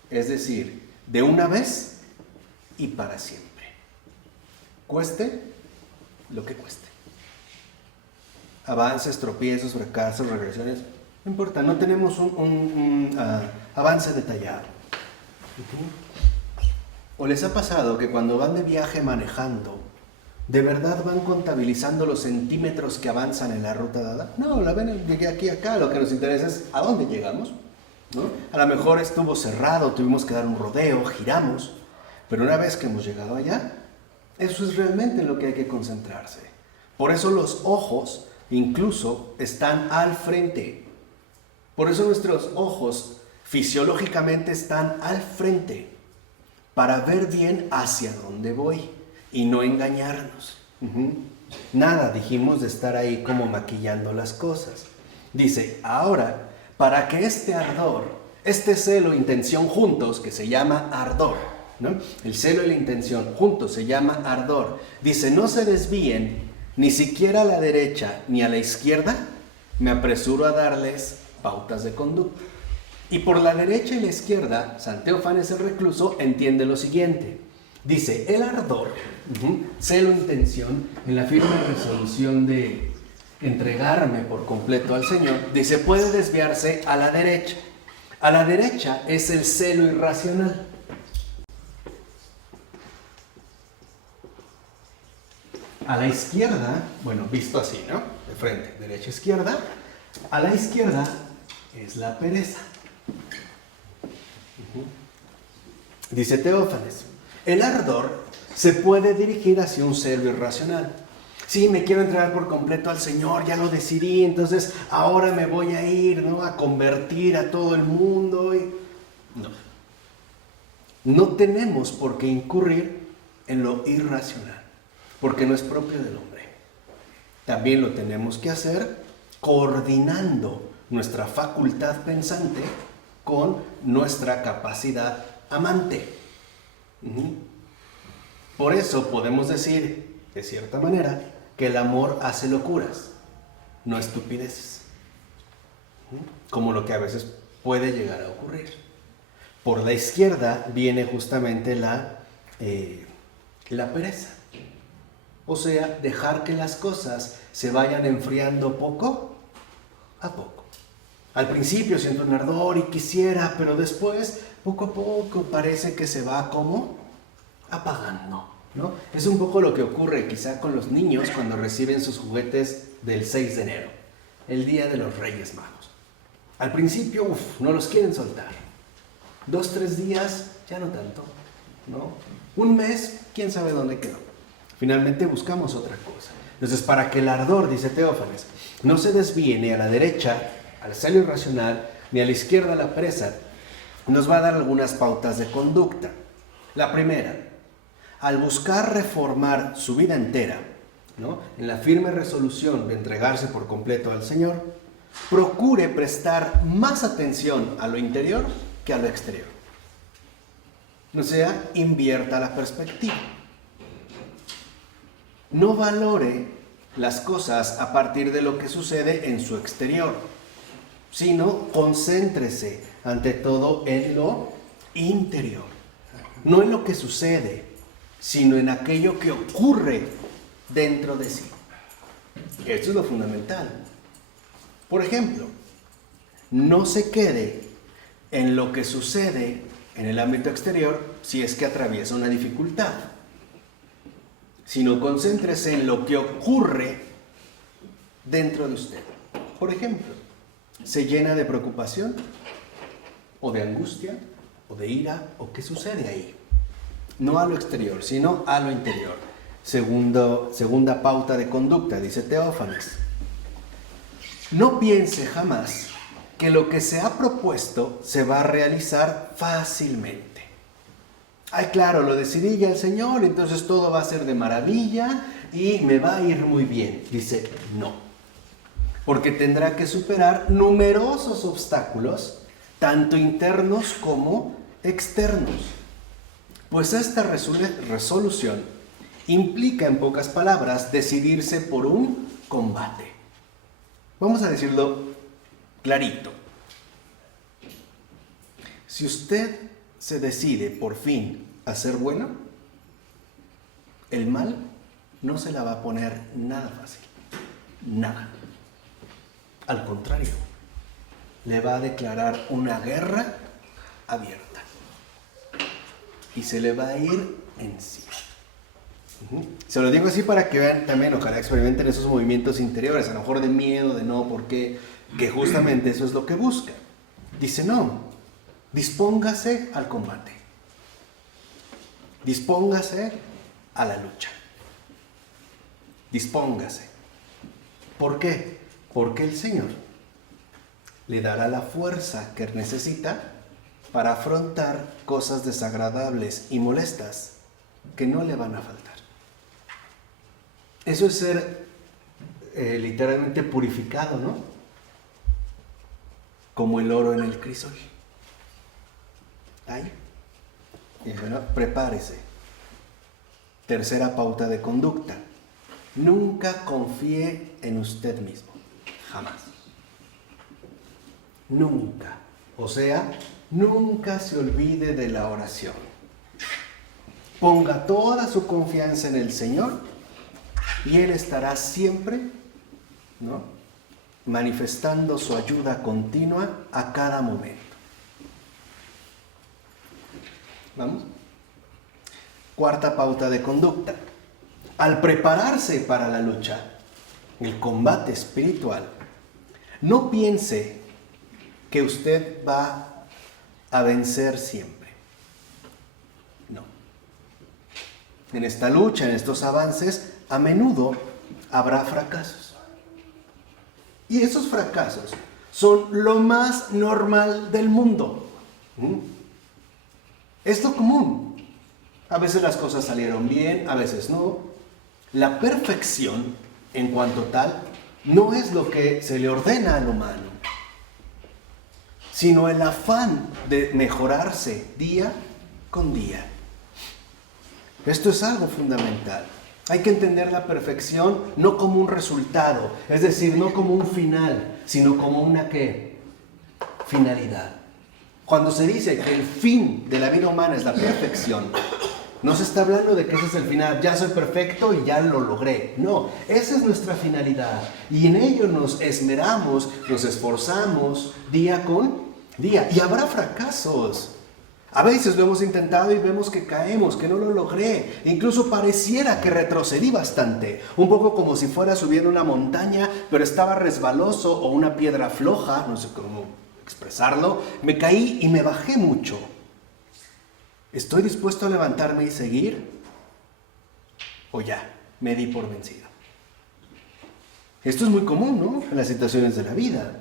Es decir, de una vez y para siempre. Cueste lo que cueste. Avances, tropiezos, fracasos, regresiones, no importa, no tenemos un avance detallado. ¿O les ha pasado que cuando van de viaje manejando, de verdad van contabilizando los centímetros que avanzan en la ruta dada? No, la ven, llegué aquí, acá, lo que nos interesa es a dónde llegamos, ¿no? A lo mejor estuvo cerrado, tuvimos que dar un rodeo, giramos, pero una vez que hemos llegado allá, eso es realmente en lo que hay que concentrarse. Por eso los ojos incluso están al frente. Por eso nuestros ojos fisiológicamente están al frente, para ver bien hacia dónde voy y no engañarnos. Nada, dijimos, de estar ahí como maquillando las cosas. Dice, ahora, para que este ardor, este celo e intención juntos, que se llama ardor, ¿no? El celo y la intención juntos se llama ardor. Dice, no se desvíen ni siquiera a la derecha ni a la izquierda, me apresuro a darles pautas de conducta. Y por la derecha y la izquierda, San Teófanes el Recluso entiende lo siguiente. Dice, el ardor, celo, intención, en la firme resolución de entregarme por completo al Señor, dice, puede desviarse a la derecha. A la derecha es el celo irracional. A la izquierda, bueno, visto así, ¿no? De frente, derecha, izquierda. A la izquierda es la pereza. Dice Teófanes, el ardor se puede dirigir hacia un celo irracional. Sí, me quiero entregar por completo al Señor, ya lo decidí, entonces ahora me voy a ir, ¿no? A convertir a todo el mundo. No tenemos por qué incurrir en lo irracional, porque no es propio del hombre. También lo tenemos que hacer coordinando nuestra facultad pensante con nuestra capacidad amante. Por eso podemos decir, de cierta manera, que el amor hace locuras, no estupideces, como lo que a veces puede llegar a ocurrir. Por la izquierda viene justamente la pereza, o sea, dejar que las cosas se vayan enfriando poco a poco. Al principio siento un ardor y quisiera, pero después, poco a poco, parece que se va como apagando, ¿no? Es un poco lo que ocurre quizá con los niños cuando reciben sus juguetes del 6 de enero, el día de los Reyes Magos. Al principio, no los quieren soltar. 2, 3 días, ya no tanto, ¿no? Un mes, quién sabe dónde quedó. Finalmente buscamos otra cosa. Entonces, para que el ardor, dice Teófanes, no se desvíe ni a la derecha, al celo irracional, ni a la izquierda a la pereza, nos va a dar algunas pautas de conducta. La primera, al buscar reformar su vida entera, ¿no? En la firme resolución de entregarse por completo al Señor, procure prestar más atención a lo interior que a lo exterior. O sea, invierta la perspectiva. No valore las cosas a partir de lo que sucede en su exterior, sino concéntrese ante todo en lo interior. No en lo que sucede, sino en aquello que ocurre dentro de sí. Esto es lo fundamental. Por ejemplo, no se quede en lo que sucede en el ámbito exterior si es que atraviesa una dificultad, sino concéntrese en lo que ocurre dentro de usted. Por ejemplo, ¿se llena de preocupación o de angustia o de ira o qué sucede ahí? No a lo exterior, sino a lo interior. Segunda pauta de conducta, dice Teófanes. No piense jamás que lo que se ha propuesto se va a realizar fácilmente. Ay, claro, lo decidí ya el Señor, entonces todo va a ser de maravilla y me va a ir muy bien. Dice, no. Porque tendrá que superar numerosos obstáculos, tanto internos como externos. Pues esta resolución implica, en pocas palabras, decidirse por un combate. Vamos a decirlo clarito. Si usted se decide por fin a ser bueno, el mal no se la va a poner nada fácil. Nada. Al contrario, le va a declarar una guerra abierta. Y se le va a ir encima. Se lo digo así para que vean también, ojalá experimenten esos movimientos interiores, a lo mejor de miedo, de no, porque que justamente eso es lo que busca. Dice, no, dispóngase al combate. Dispóngase a la lucha. Dispóngase. ¿Por qué? Porque el Señor le dará la fuerza que necesita para afrontar cosas desagradables y molestas que no le van a faltar. Eso es ser literalmente purificado, ¿no? Como el oro en el crisol. Ahí. Y bueno, prepárese. Tercera pauta de conducta. Nunca confíe en usted mismo. Jamás. Nunca. O sea, nunca se olvide de la oración. Ponga toda su confianza en el Señor y Él estará siempre, ¿no?, manifestando su ayuda continua a cada momento. ¿Vamos? Cuarta pauta de conducta. Al prepararse para la lucha, el combate espiritual, no piense que usted va a vencer siempre. No. En esta lucha, en estos avances, a menudo habrá fracasos. Y esos fracasos son lo más normal del mundo. Es lo común. A veces las cosas salieron bien, a veces no. La perfección, en cuanto tal, no es lo que se le ordena al humano, sino el afán de mejorarse día con día. Esto es algo fundamental. Hay que entender la perfección no como un resultado, es decir, no como un final, sino como una ¿qué? Finalidad. Cuando se dice que el fin de la vida humana es la perfección, no se está hablando de que ese es el final, ya soy perfecto y ya lo logré. No, esa es nuestra finalidad y en ello nos esmeramos, nos esforzamos día con día. Y habrá fracasos. A veces lo hemos intentado y vemos que caemos, que no lo logré. Incluso pareciera que retrocedí bastante. Un poco como si fuera subiendo una montaña, pero estaba resbaloso o una piedra floja, no sé cómo expresarlo. Me caí y me bajé mucho. ¿Estoy dispuesto a levantarme y seguir? ¿O ya me di por vencido? Esto es muy común, ¿no?, en las situaciones de la vida.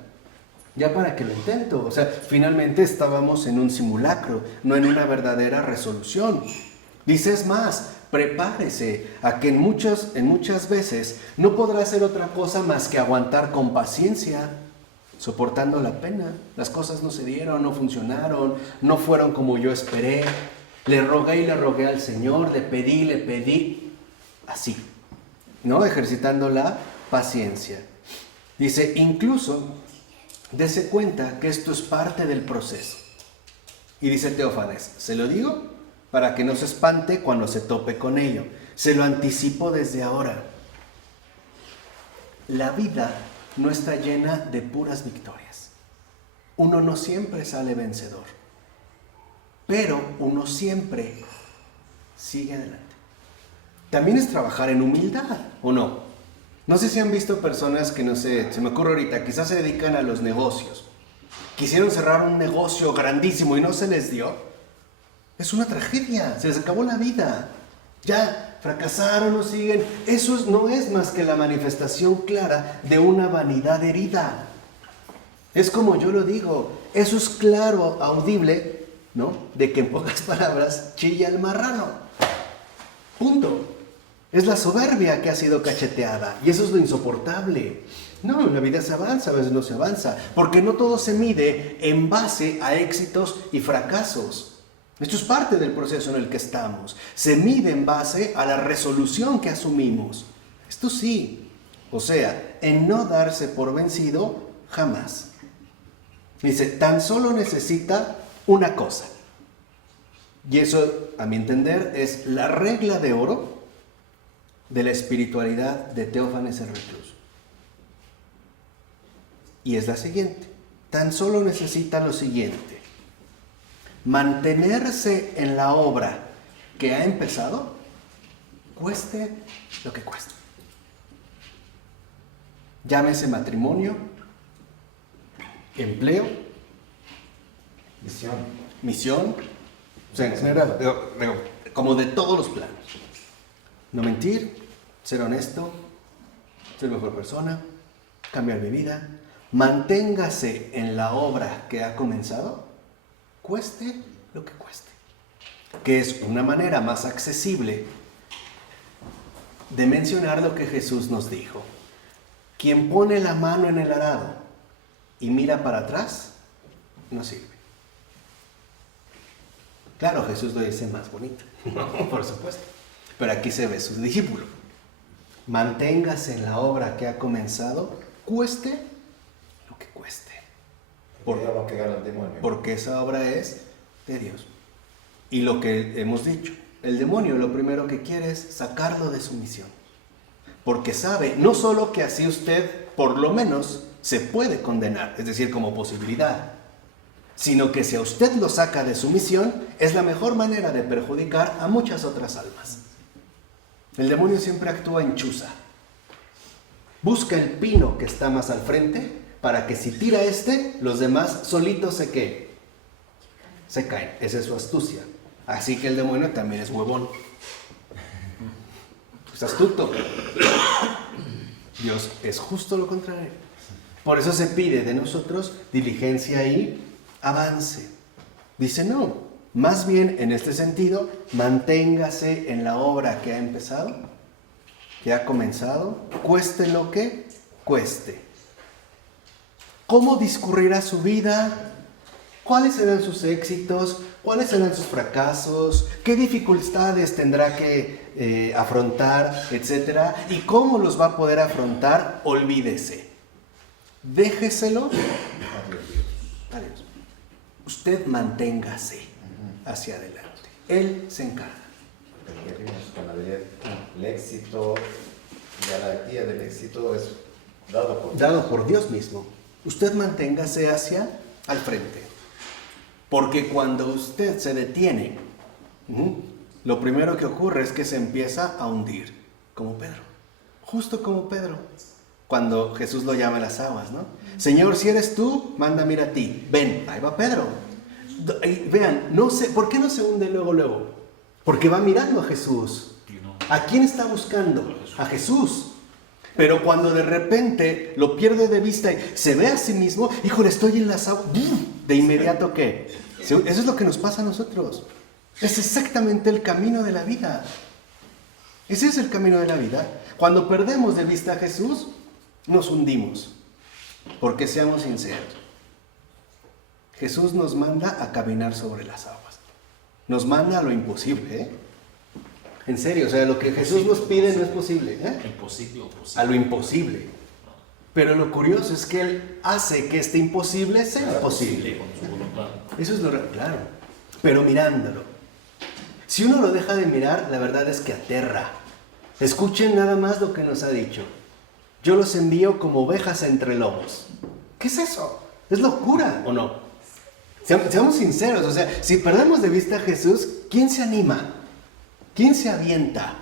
Ya para que lo intento. O sea, finalmente estábamos en un simulacro, no en una verdadera resolución. Dice, es más, prepárese a que en muchas veces no podrá hacer otra cosa más que aguantar con paciencia, soportando la pena. Las cosas no se dieron, no funcionaron, no fueron como yo esperé. Le rogué y le rogué al Señor, le pedí, así, ¿no? Ejercitando la paciencia. Dice, incluso, dese cuenta que esto es parte del proceso. Y dice Teófanes, se lo digo para que no se espante cuando se tope con ello. Se lo anticipo desde ahora. La vida no está llena de puras victorias. Uno no siempre sale vencedor. pero uno siempre sigue adelante. También es trabajar en humildad, ¿o no? No sé si han visto personas que, no sé, se me ocurre ahorita, quizás se dedican a los negocios. Quisieron cerrar un negocio grandísimo y no se les dio. Es una tragedia, se les acabó la vida. Ya fracasaron o siguen. Eso no es más que la manifestación clara de una vanidad herida. Es como yo lo digo, eso es claro, audible, ¿no? De que en pocas palabras chilla el marrano. Punto. Es la soberbia que ha sido cacheteada y eso es lo insoportable. No, en la vida se avanza, a veces no se avanza, porque no todo se mide en base a éxitos y fracasos. Esto es parte del proceso en el que estamos. Se mide en base a la resolución que asumimos. Esto sí. O sea, en no darse por vencido jamás. Dice, tan solo necesita una cosa. Y eso, a mi entender, es la regla de oro de la espiritualidad de Teófanes el Recluso. Y es la siguiente. Tan solo necesita lo siguiente. Mantenerse en la obra que ha empezado, cueste lo que cueste. Llámese matrimonio, empleo, misión, o sea, en general, como de todos los planos. No mentir, ser honesto, ser mejor persona, cambiar mi vida. Manténgase en la obra que ha comenzado, cueste lo que cueste. Que es una manera más accesible de mencionar lo que Jesús nos dijo. Quien pone la mano en el arado y mira para atrás, no sirve. Claro, Jesús lo dice más bonito, por supuesto. Pero aquí se ve su discípulo. Manténgase en la obra que ha comenzado, cueste lo que cueste. Porque esa obra es de Dios. Y lo que hemos dicho, el demonio lo primero que quiere es sacarlo de su misión. Porque sabe, no solo que así usted, por lo menos, se puede condenar, es decir, como posibilidad, sino que si a usted lo saca de su misión, es la mejor manera de perjudicar a muchas otras almas. El demonio siempre actúa en chuza. Busca el pino que está más al frente para que si tira los demás solitos se caen. Esa es su astucia. Así que el demonio también es huevón. Es astuto. Dios es justo lo contrario. Por eso se pide de nosotros diligencia y avance. Dice no, más bien en este sentido, manténgase en la obra que ha empezado, que ha comenzado, cueste lo que cueste. ¿Cómo discurrirá su vida? ¿Cuáles serán sus éxitos? ¿Cuáles serán sus fracasos? ¿Qué dificultades tendrá que afrontar, etcétera? ¿Y cómo los va a poder afrontar? Olvídese. Déjeselo a Dios. Usted manténgase hacia adelante. Él se encarga. El éxito, la garantía del éxito es dado por Dios mismo. Usted manténgase hacia al frente. Porque cuando usted se detiene, lo primero que ocurre es que se empieza a hundir, como Pedro. Justo como Pedro. Cuando Jesús lo llama a las aguas, ¿no? Señor, si eres tú, mándame ir a ti. Ven, ahí va Pedro. Vean, no sé, ¿por qué no se hunde luego? Porque va mirando a Jesús. ¿A quién está buscando? A Jesús. Pero cuando de repente lo pierde de vista y se ve a sí mismo, híjole, estoy en las aguas. De inmediato, ¿qué? Eso es lo que nos pasa a nosotros. Es exactamente el camino de la vida. Ese es el camino de la vida. Cuando perdemos de vista a Jesús, nos hundimos. Porque seamos sinceros. Jesús nos manda a caminar sobre las aguas. Nos manda a lo imposible, ¿eh? En serio, o sea, lo que Jesús nos pide no es posible, ¿eh? Imposible. A lo imposible. Pero lo curioso es que Él hace que este imposible sea posible. Con su voluntad. Eso es lo claro. Pero mirándolo. Si uno lo deja de mirar, la verdad es que aterra. Escuchen nada más lo que nos ha dicho. Yo los envío como ovejas entre lobos. ¿Qué es eso? ¿Es locura o no? Seamos sinceros, o sea, si perdemos de vista a Jesús, ¿quién se anima? ¿Quién se avienta?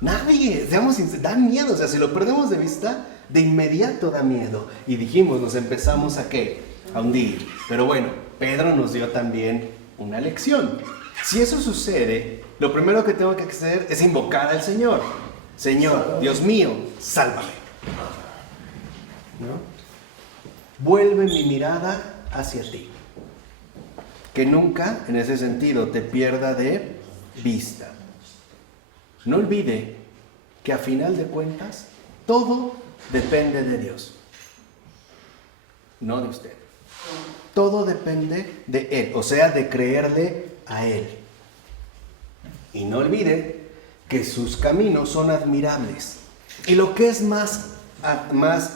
Nadie, seamos sinceros, da miedo, o sea, si lo perdemos de vista, de inmediato da miedo. Y dijimos, nos empezamos a ¿qué? A hundir. Pero bueno, Pedro nos dio también una lección. Si eso sucede, lo primero que tengo que hacer es invocar al Señor. Señor, Dios mío, sálvame. ¿No? Vuelve mi mirada hacia ti. Que nunca, en ese sentido, te pierda de vista. No olvide que a final de cuentas, todo depende de Dios, no de usted. Todo depende de Él, o sea, de creerle a Él. Y no olvide que sus caminos son admirables. Y lo que es más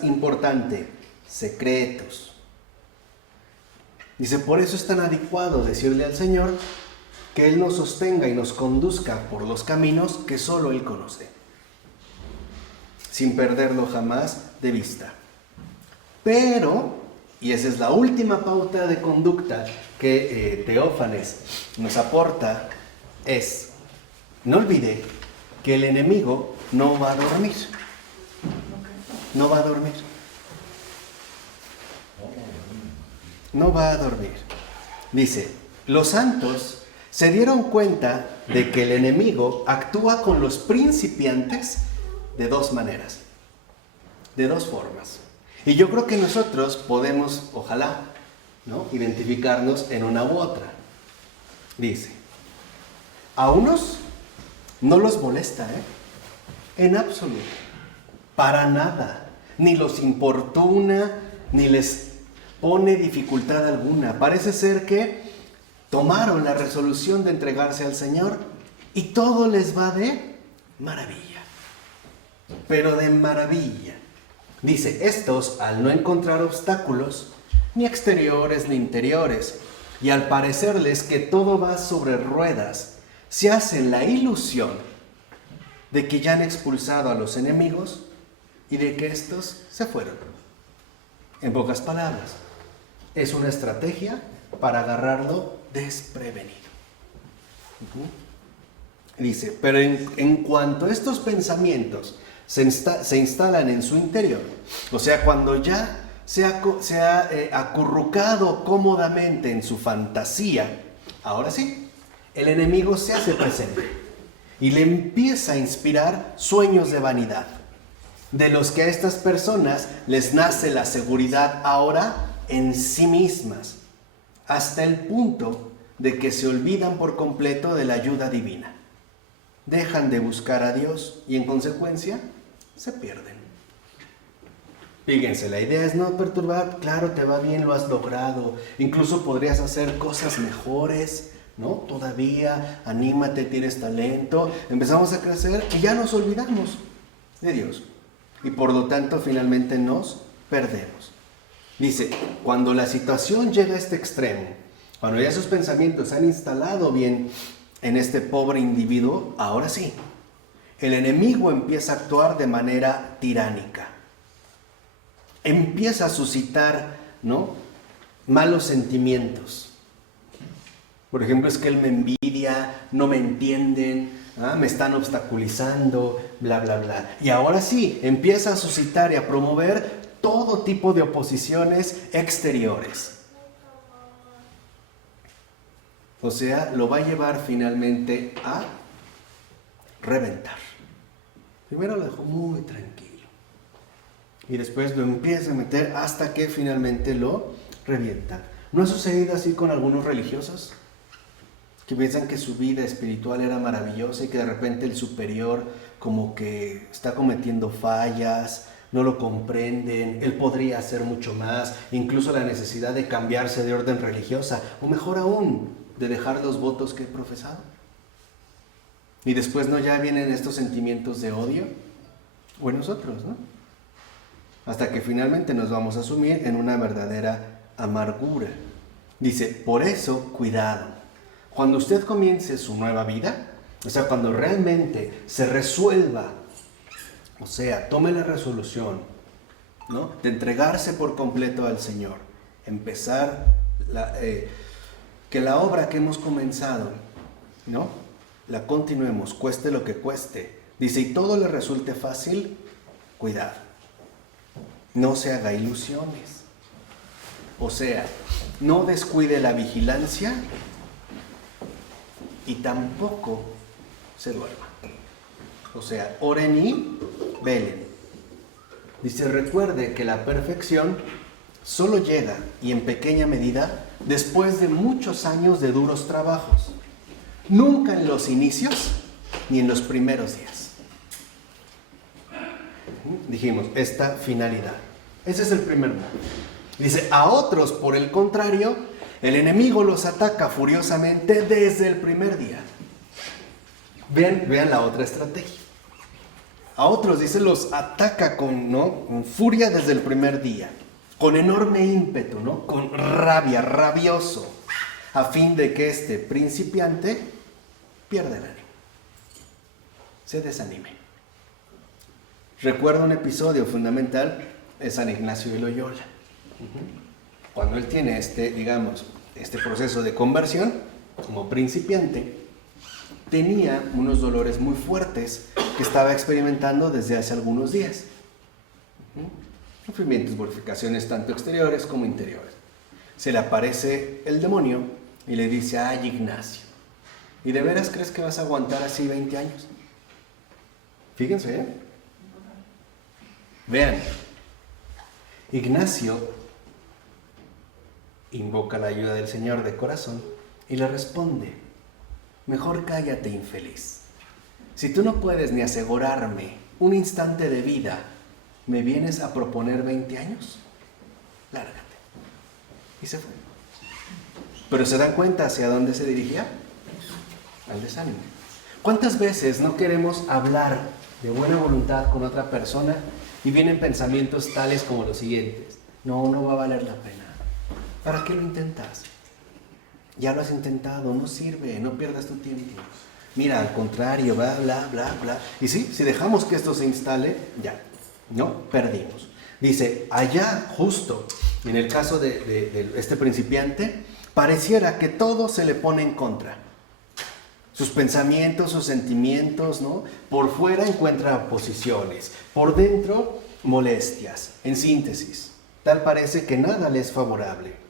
importante, secretos. Dice, por eso es tan adecuado decirle al Señor que Él nos sostenga y nos conduzca por los caminos que solo Él conoce, sin perderlo jamás de vista. Pero, y esa es la última pauta de conducta que Teófanes nos aporta, es, no olvide que el enemigo no va a dormir. No va a dormir. No va a dormir. Dice, los santos se dieron cuenta de que el enemigo actúa con los principiantes de dos maneras, de dos formas. Y yo creo que nosotros podemos, ojalá, ¿no?, identificarnos en una u otra. Dice, a unos no los molesta, en absoluto, para nada, ni los importuna, ni les pone dificultad alguna. Parece ser que tomaron la resolución de entregarse al Señor y todo les va de maravilla, pero de maravilla. Dice, estos al no encontrar obstáculos, ni exteriores ni interiores, y al parecerles que todo va sobre ruedas, se hacen la ilusión de que ya han expulsado a los enemigos y de que estos se fueron. En pocas palabras, es una estrategia para agarrarlo desprevenido. Dice, pero en cuanto estos pensamientos se instalan en su interior, o sea, cuando ya se ha acurrucado cómodamente en su fantasía, ahora sí, el enemigo se hace presente y le empieza a inspirar sueños de vanidad, de los que a estas personas les nace la seguridad ahora en sí mismas, hasta el punto de que se olvidan por completo de la ayuda divina. Dejan de buscar a Dios y en consecuencia se pierden. Fíjense, la idea es no perturbar. Claro, te va bien, lo has logrado, incluso podrías hacer cosas mejores, ¿no? Todavía, anímate, tienes talento. Empezamos a crecer y ya nos olvidamos de Dios y por lo tanto finalmente nos perdemos. Dice, cuando la situación llega a este extremo, cuando ya sus pensamientos se han instalado bien en este pobre individuo, ahora sí, el enemigo empieza a actuar de manera tiránica. Empieza a suscitar, ¿no?, malos sentimientos. Por ejemplo, es que él me envidia, no me entienden, me están obstaculizando, bla, bla, bla. Y ahora sí, empieza a suscitar y a promover todo tipo de oposiciones exteriores. O sea, lo va a llevar finalmente a reventar. Primero lo dejó muy tranquilo y después lo empieza a meter hasta que finalmente lo revienta. ¿No ha sucedido así con algunos religiosos? Que piensan que su vida espiritual era maravillosa y que de repente el superior como que está cometiendo fallas, no lo comprenden, él podría hacer mucho más, incluso la necesidad de cambiarse de orden religiosa, o mejor aún, de dejar los votos que he profesado. Y después no ya vienen estos sentimientos de odio, o en nosotros, ¿no? Hasta que finalmente nos vamos a sumir en una verdadera amargura. Dice, por eso, cuidado. Cuando usted comience su nueva vida, o sea, cuando realmente se resuelva, o sea, tome la resolución, ¿no?, de entregarse por completo al Señor, empezar que la obra que hemos comenzado, ¿no?, la continuemos, cueste lo que cueste. Dice, y todo le resulte fácil, cuidado, no se haga ilusiones. O sea, no descuide la vigilancia y tampoco se duerma. O sea, oren y velen. Dice, recuerde que la perfección solo llega, y en pequeña medida, después de muchos años de duros trabajos. Nunca en los inicios ni en los primeros días. Dijimos, esta finalidad. Ese es el primer punto. Dice, a otros, por el contrario, el enemigo los ataca furiosamente desde el primer día. Vean la otra estrategia. A otros, dice, los ataca con furia desde el primer día, con enorme ímpetu, ¿no?, con rabia, rabioso, a fin de que este principiante pierda el ánimo, se desanime. Recuerdo un episodio fundamental de San Ignacio de Loyola. Cuando él tiene este proceso de conversión, como principiante, tenía unos dolores muy fuertes que estaba experimentando desde hace algunos días. Sufrimientos, purificaciones tanto exteriores como interiores. Se le aparece el demonio y le dice, ay, Ignacio, ¿y de veras crees que vas a aguantar así 20 años? Fíjense, ¿eh? Vean, Ignacio invoca la ayuda del Señor de corazón y le responde, mejor cállate, infeliz. Si tú no puedes ni asegurarme un instante de vida, ¿me vienes a proponer 20 años? Lárgate. Y se fue. Pero ¿se dan cuenta hacia dónde se dirigía? Al desánimo. ¿Cuántas veces no queremos hablar de buena voluntad con otra persona y vienen pensamientos tales como los siguientes? No va a valer la pena. ¿Para qué lo intentas? Ya lo has intentado, no sirve, no pierdas tu tiempo. Mira, al contrario, bla, bla, bla, bla. Y sí, si dejamos que esto se instale, ya, ¿no? Perdimos. Dice, allá justo, en el caso de este principiante, pareciera que todo se le pone en contra. Sus pensamientos, sus sentimientos, ¿no? Por fuera encuentra oposiciones, por dentro molestias. En síntesis, tal parece que nada le es favorable.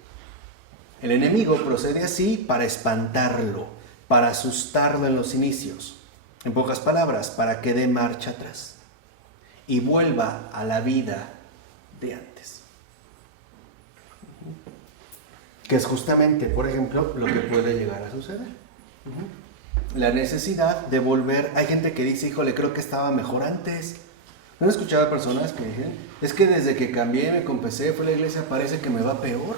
El enemigo procede así para espantarlo, para asustarlo en los inicios. En pocas palabras, para que dé marcha atrás y vuelva a la vida de antes. Que es justamente, por ejemplo, lo que puede llegar a suceder. La necesidad de volver. Hay gente que dice, híjole, creo que estaba mejor antes. ¿No he escuchado a personas que dicen, es que desde que cambié, me confesé, fui a la iglesia, parece que me va peor?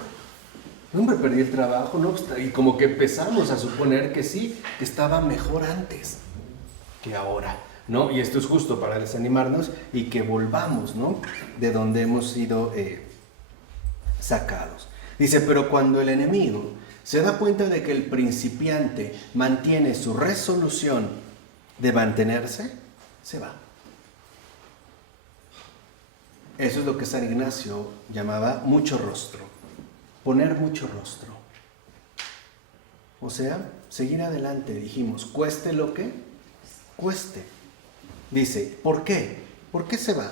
Hombre, perdí el trabajo, ¿no? Y como que empezamos a suponer que sí, que estaba mejor antes que ahora, ¿no? Y esto es justo para desanimarnos y que volvamos, ¿no?, de donde hemos sido sacados. Dice, pero cuando el enemigo se da cuenta de que el principiante mantiene su resolución de mantenerse, se va. Eso es lo que San Ignacio llamaba mucho rostro. Poner mucho rostro. O sea, seguir adelante, dijimos, cueste lo que cueste. Dice, ¿por qué? ¿Por qué se va?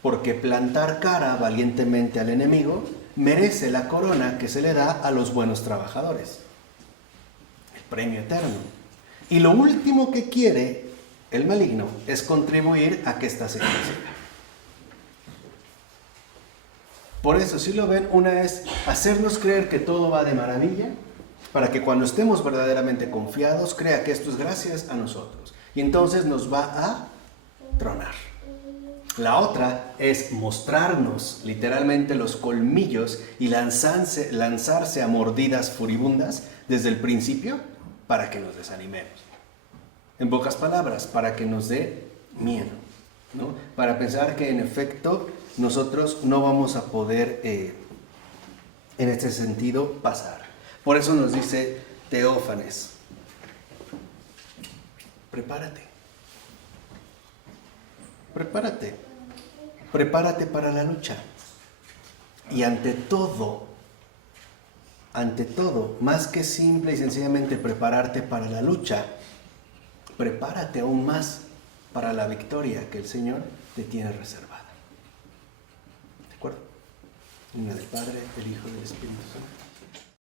Porque plantar cara valientemente al enemigo merece la corona que se le da a los buenos trabajadores. El premio eterno. Y lo último que quiere el maligno es contribuir a que ésta se consiga. Por eso, si lo ven, una es hacernos creer que todo va de maravilla, para que cuando estemos verdaderamente confiados, crea que esto es gracias a nosotros. Y entonces nos va a tronar. La otra es mostrarnos literalmente los colmillos y lanzarse a mordidas furibundas desde el principio para que nos desanimemos. En pocas palabras, para que nos dé miedo, ¿no? Para pensar que en efecto nosotros no vamos a poder en este sentido pasar. Por eso nos dice Teófanes, prepárate. Prepárate para la lucha. Y ante todo, ante todo, más que simple y sencillamente prepararte para la lucha, prepárate aún más para la victoria que el Señor te tiene reservada. ¿De acuerdo? En nombre del Padre, del Hijo y del Espíritu Santo.